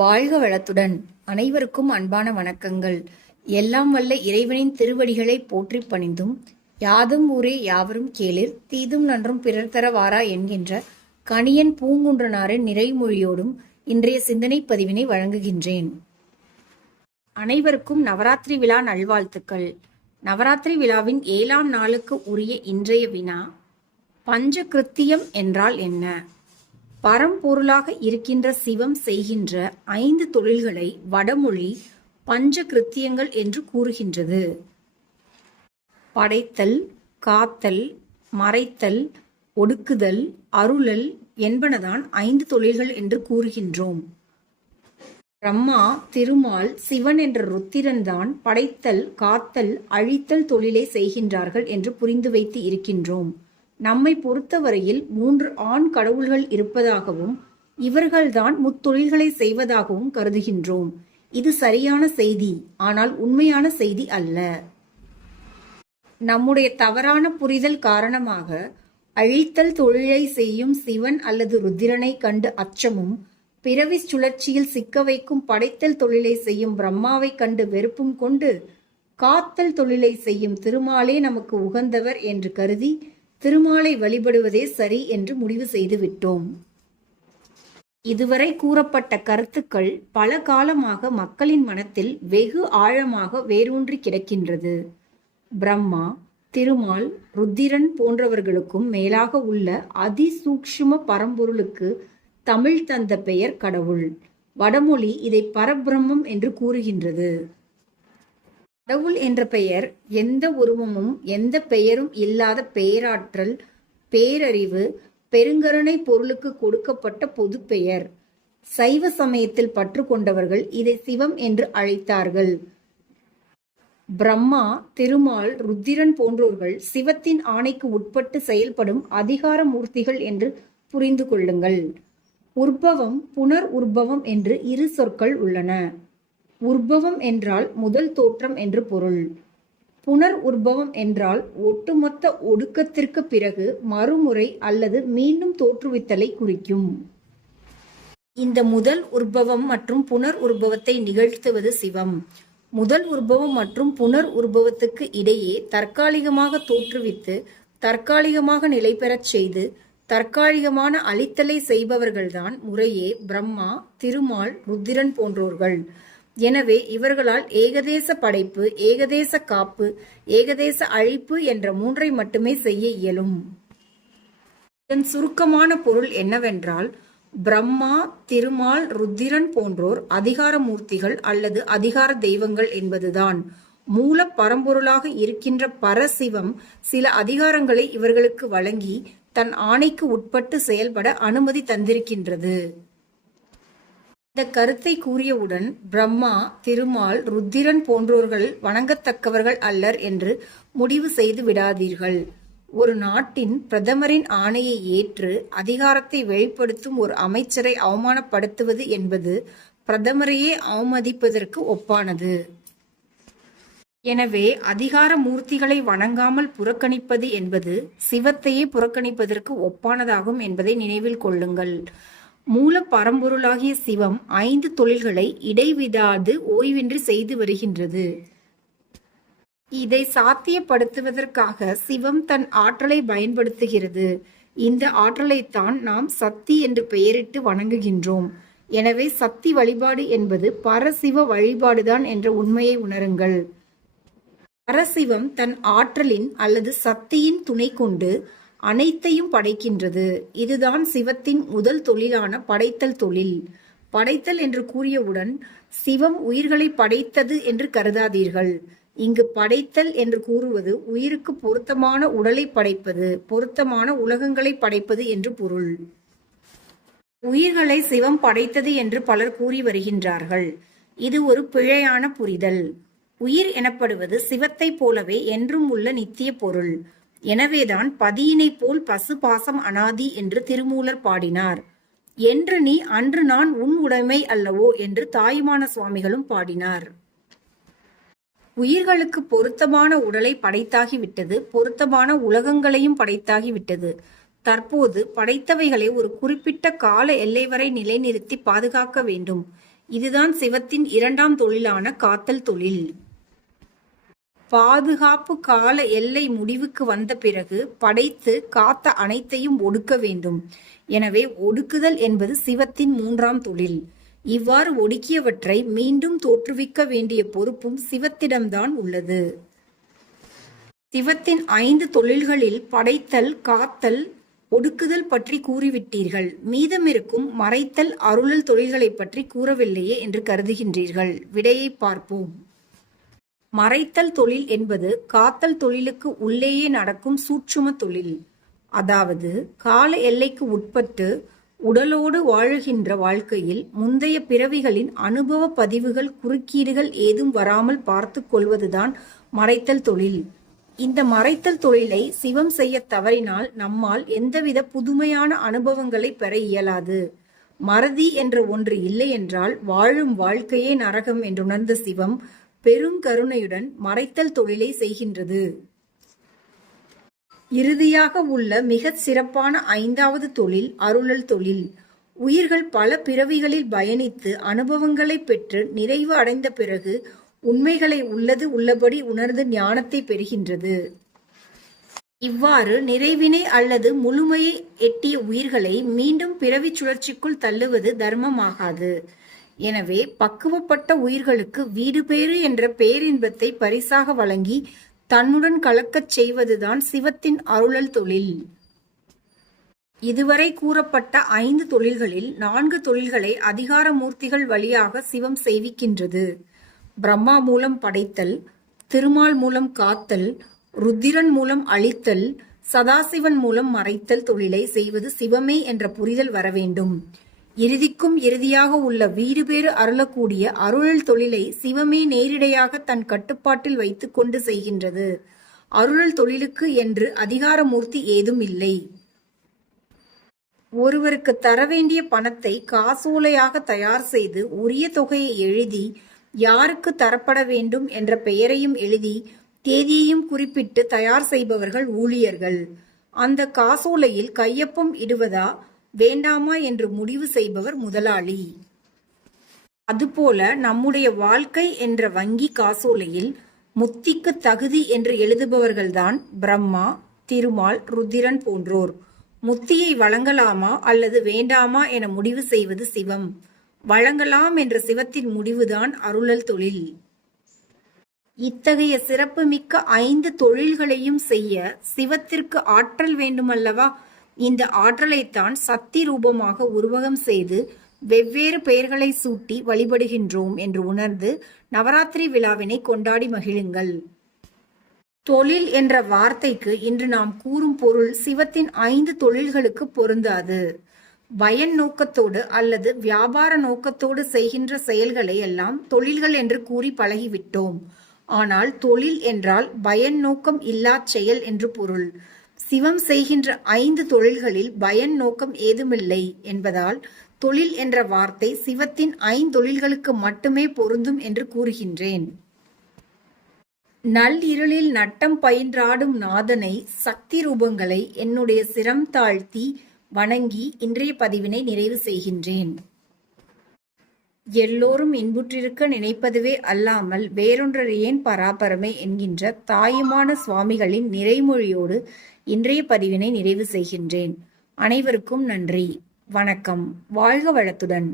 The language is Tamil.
வாழ்க வளத்துடன். அனைவருக்கும் அன்பான வணக்கங்கள். எல்லாம் வல்ல இறைவனின் திருவடிகளை போற்றிப் பணிந்தும் யாதும் ஊரே யாவரும் கேளிர் தீதும் நன்றும் பிறர் தர வாரா என்கின்ற கணியன் பூங்குன்றனாரின் நிறைமொழியோடும் இன்றைய சிந்தனை பதிவினை வழங்குகின்றேன். அனைவருக்கும் நவராத்திரி விழா நல்வாழ்த்துக்கள். நவராத்திரி விழாவின் ஏழாம் நாளுக்கு உரிய இன்றைய வினா பஞ்ச கிருத்தியம் என்றால் என்ன? பரம்பொருளாக இருக்கின்ற சிவம் செய்கின்ற ஐந்து தொழில்களை வடமொழி பஞ்ச கிருத்தியங்கள் என்று கூறுகின்றது. படைத்தல் காத்தல் மறைத்தல் ஒடுக்குதல் அருளல் என்பனதான் ஐந்து தொழில்கள் என்று கூறுகின்றோம். பிரம்மா திருமால் சிவன் என்ற ருத்திரன்தான் படைத்தல் காத்தல் அழித்தல் தொழிலை செய்கின்றார்கள் என்று புரிந்து வைத்து இருக்கின்றோம். நம்மை பொறுத்தவரையில் மூன்று ஆண் கடவுள்கள் இருப்பதாகவும் இவர்கள்தான் முத்தொழில்களை செய்வதாகவும் கருதுகின்றோம். இது சரியான செய்தி ஆனால் உண்மையான செய்தி அல்ல. நம்முடைய தவறான புரிதல் காரணமாக அழித்தல் தொழிலை செய்யும் சிவன் அல்லது ருத்திரனை கண்டு அச்சமும் பிறவி சுழற்சியில் சிக்க வைக்கும் படைத்தல் தொழிலை செய்யும் பிரம்மாவை கண்டு வெறுப்பும் கொண்டு காத்தல் தொழிலை செய்யும் திருமாலே நமக்கு உகந்தவர் என்று கருதி திருமாலை வழிபடுவதே சரி என்று முடிவு செய்து விட்டோம் இதுவரை கூறப்பட்ட கருத்துக்கள் பல காலமாக மக்களின் மனத்தில் வெகு ஆழமாக வேரூன்றி கிடக்கின்றது. பிரம்மா திருமால் ருத்திரன் போன்றவர்களுக்கும் மேலாக உள்ள அதிசூக்ஷ்ம பரம்பொருளுக்கு தமிழ் தந்த பெயர் கடவுள். வடமொழி இதை பரபிரம்மம் என்று கூறுகின்றது. கடவுள் என்ற பெயர் எந்த உருவமும் எந்த பெயரும் இல்லாத பேராற்றல் பேரறிவு பெருங்கருணை பொருளுக்கு கொடுக்கப்பட்ட பொது பெயர். சைவ சமயத்தில் பற்று கொண்டவர்கள் இதை சிவம் என்று அழைத்தார்கள். பிரம்மா திருமால் ருத்திரன் போன்றோர்கள் சிவத்தின் ஆணைக்கு உட்பட்டு செயல்படும் அதிகார மூர்த்திகள் என்று புரிந்து கொள்ளுங்கள். உற்பவம் புனர் உற்பவம் என்று இரு சொற்கள் உள்ளன. உற்பவம் என்றால் முதல் தோற்றம் என்று பொருள். புனர் உற்பவம் என்றால் ஒட்டுமொத்த ஒடுக்கத்திற்கு பிறகு மறுமுறை அல்லது மீண்டும் தோற்றுவித்தலை குறிக்கும். இந்த முதல் உற்பவம் மற்றும் புனர் உற்பவத்தை நிகழ்த்துவது சிவம். முதல் உற்பவம் மற்றும் புனர் உற்பவத்துக்கு இடையே தற்காலிகமாக தோற்றுவித்து தற்காலிகமாக நிலை பெறச் செய்து தற்காலிகமான அழித்தலை செய்பவர்கள்தான் முறையே பிரம்மா திருமால் ருத்திரன் போன்றோர்கள். எனவே இவர்களால் ஏகதேச படைப்பு ஏகதேச காப்பு ஏகதேச அழிப்பு என்ற மூன்றை மட்டுமே செய்ய இயலும். இதன் சுருக்கமான பொருள் என்னவென்றால் பிரம்மா திருமால் ருத்திரன் போன்றோர் அதிகார மூர்த்திகள் அல்லது அதிகார தெய்வங்கள் என்பதுதான். மூல பரம்பொருளாக இருக்கின்ற பரசிவம் சில அதிகாரங்களை இவர்களுக்கு வழங்கி தன் ஆணைக்கு உட்பட்டு செயல்பட அனுமதி தந்திருக்கின்றது. இந்த கருத்தை கூறியவுடன் பிரம்மா திருமால் ருத்திரன் போன்றோர்கள் வணங்கத்தக்கவர்கள் அல்லர் என்று முடிவு செய்து விடாதீர்கள். ஒரு நாட்டின் பிரதமரின் ஆணையை ஏற்று அதிகாரத்தை வெளிப்படுத்தும் ஒரு அமைச்சரை அவமானப்படுத்துவது என்பது பிரதமரையே அவமதிப்பதற்கு ஒப்பானது. எனவே அதிகார மூர்த்திகளை வணங்காமல் புறக்கணிப்பது என்பது சிவத்தையே புறக்கணிப்பதற்கு ஒப்பானதாகும் என்பதை நினைவில் கொள்ளுங்கள். மூல பரம்பொருளாகிய சிவம் ஐந்து தொழில்களை இடைவிடாது ஓய்வின்றி செய்து வருகின்றது. இதை சாத்தியப்படுத்துவதற்காக சிவம் தன் ஆற்றலை பயன்படுத்துகிறது. இந்த ஆற்றலைத்தான் நாம் சக்தி என்று பெயரிட்டு வணங்குகின்றோம். எனவே சக்தி வழிபாடு என்பது பரசிவ வழிபாடுதான் என்ற உண்மையை உணருங்கள். பரசிவம் தன் ஆற்றலின் அல்லது சக்தியின் துணை கொண்டு அனைத்தையும் படைக்கின்றது. இதுதான் சிவத்தின் முதல் தொழிலான படைத்தல் தொழில். படைத்தல் என்று கூறியவுடன் சிவம் உயிர்களை படைத்தது என்று கருதாதீர்கள். இங்கு படைத்தல் என்று கூறுவது உயிருக்கு பொருத்தமான உடலை படைப்பது பொருத்தமான உலகங்களை படைப்பது என்று பொருள். உயிர்களை சிவம் படைத்தது என்று பலர் கூறி வருகின்றார்கள். இது ஒரு பிழையான புரிதல். உயிர் எனப்படுவது சிவத்தைப் போலவே என்றும் உள்ள நித்திய பொருள். எனவேதான் பதியினைப் போல் பசு பாசம் அனாதி என்று திருமூலர் பாடினார். என்று நீ அன்று நான் உன் உடைமை அல்லவோ என்று தாயுமான சுவாமிகளும் பாடினார். உயிர்களுக்கு பொருத்தமான உடலை படைத்தாகிவிட்டது பொருத்தமான உலகங்களையும் படைத்தாகிவிட்டது. தற்போது படைத்தவைகளை ஒரு குறிப்பிட்ட கால எல்லை வரை நிலைநிறுத்தி பாதுகாக்க வேண்டும். இதுதான் சிவத்தின் இரண்டாம் தொழிலான காத்தல் தொழில். பாதுகாப்பு கால எல்லை முடிவுக்கு வந்த பிறகு படைத்து காத்த அனைத்தையும் ஒடுக்க வேண்டும். எனவே ஒடுக்குதல் என்பது சிவத்தின் மூன்றாம் தொழில். இவ்வாறு ஒடுக்கியவற்றை மீண்டும் தோற்றுவிக்க வேண்டிய பொறுப்பும் சிவத்திடம்தான் உள்ளது. சிவத்தின் ஐந்து தொழில்களில் படைத்தல் காத்தல் ஒடுக்குதல் பற்றி கூறிவிட்டீர்கள். மீதமிருக்கும் மறைத்தல் அருளல் தொழில்களைப் பற்றி கூறவில்லையே என்று கருதுகின்றீர்கள். விடையை பார்ப்போம். மறைத்தல் தொழில் என்பது காத்தல் தொழிலுக்கு உள்ளேயே நடக்கும் சூட்சும தொழில். அதாவது கால எல்லைக்கு உட்பட்டு உடலோடு வாழுகின்ற வாழ்க்கையில் முந்தைய பிறவிகளின் அனுபவ பதிவுகள் குறுக்கீடுகள் ஏதும் வராமல் பார்த்து கொள்வதுதான் மறைத்தல் தொழில். இந்த மறைத்தல் தொழிலை சிவம் செய்ய தவறினால் நம்மால் எந்தவித புதுமையான அனுபவங்களை பெற இயலாது. மறதி என்ற ஒன்று இல்லை என்றால் வாழும் வாழ்க்கையே நரகம் என்றுணர்ந்த சிவம் பெருங்கருணையுடன் மறைத்தல் தொழிலை செய்கின்றது. இறுதியாக உள்ள மிகச் சிறப்பான ஐந்தாவது தொழில் அருளல் தொழில். உயிர்கள் பல பிறவிகளில் பயணித்து அனுபவங்களை பெற்று நிறைவு அடைந்த பிறகு உண்மைகளை உள்ளது உள்ளபடி உணர்ந்து ஞானத்தை பெறுகின்றது. இவ்வாறு நிறைவினை அல்லது முழுமையை எட்டிய உயிர்களை மீண்டும் பிறவிச் சுழற்சிக்குள் தள்ளுவது தர்மமாகாது. எனவே பக்குவப்பட்ட உயிர்களுக்கு வீடு பேறு என்ற பேரின்பத்தை பரிசாக வழங்கி தன்னுடன் கலக்கச் செய்வதுதான் சிவத்தின் அருளல் தொழில். இதுவரை கூறப்பட்ட ஐந்து தொழில்களில் நான்கு தொழில்களை அதிகார மூர்த்திகள் வழியாக சிவம் செய்விக்கின்றது. பிரம்மா மூலம் படைத்தல் திருமால் மூலம் காத்தல் ருத்திரன் மூலம் அழித்தல் சதாசிவன் மூலம் மறைத்தல் தொழிலை செய்வது சிவமே என்ற புரிதல் வர வேண்டும் இறுதிக்கும் இறுதியாக உள்ள வீடு பேறு அருளக்கூடிய அருளல் தொழிலை சிவமே நேரிடையாக தன் கட்டுப்பாட்டில் வைத்து கொண்டு செய்கின்றது. அருளல் தொழிலுக்கு என்று அதிகாரமூர்த்தி ஏதும் இல்லை. ஒருவருக்கு தர வேண்டிய பணத்தை காசோலையாக தயார் செய்து உரிய தொகையை எழுதி யாருக்கு தரப்பட வேண்டும் என்ற பெயரையும் எழுதி தேதியையும் குறிப்பிட்டு தயார் செய்பவர்கள் ஊழியர்கள். அந்த காசோலையில் கையொப்பம் இடுவதா வேண்டாமா என்று முடிவு செய்பவர் முதலாளி. அதுபோல நம்முடைய வாழ்க்கை என்ற வங்கி காசோலையில் முத்திக்கு தகுதி என்று எழுதுபவர்கள்தான் பிரம்மா திருமால் ருத்திரன் போன்றோர். முத்தியை வழங்கலாமா அல்லது வேண்டாமா என முடிவு செய்வது சிவம். வழங்கலாம் என்ற சிவத்தின் முடிவுதான் அருளல் தொழில். இத்தகைய சிறப்புமிக்க ஐந்து தொழில்களையும் செய்ய சிவத்திற்கு ஆற்றல் வேண்டுமல்லவா? இந்த ஆற்றலைத்தான் சக்தி ரூபமாக உருவகம் செய்து வெவ்வேறு பெயர்களை சூட்டி வழிபடுகின்றோம் என்று உணர்ந்து நவராத்திரி விழாவினை கொண்டாடி மகிழுங்கள். தொழில் என்ற வார்த்தைக்கு இன்று நாம் கூறும் பொருள் சிவத்தின் ஐந்து தொழில்களுக்கு பொருந்தாது. பயன் நோக்கத்தோடு அல்லது வியாபார நோக்கத்தோடு செய்கின்ற செயல்களை எல்லாம் தொழில்கள் என்று கூறி பழகிவிட்டோம். ஆனால் தொழில் என்றால் பயன் நோக்கம் இல்லா செயல் என்று பொருள். சிவம் செய்கின்ற ஐந்து தொழில்களில் பயன் நோக்கம் ஏதுமில்லை என்பதால் தொழில் என்ற வார்த்தை சிவத்தின் ஐந்தொழில்களுக்கு மட்டுமே பொருந்தும் என்று கூறுகின்றேன். நள்ளிருளில் நட்டம் பயின்றாடும் நாதனை சக்தி ரூபங்களை என்னுடைய சிரம் தாழ்த்தி வணங்கி இன்றைய பதிவினை நிறைவு செய்கின்றேன். எல்லோரும் இன்புற்றிருக்க நினைப்பதுவே அல்லாமல் வேறொன்றர் ஏன் பராபரமே என்கின்ற தாயுமான சுவாமிகளின் நிறைமொழியோடு இன்றைய பதிவினை நிறைவு செய்கின்றேன். அனைவருக்கும் நன்றி. வணக்கம். வாழ்க வளத்துடன்.